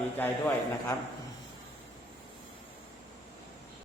ดีใจด้วยนะครับ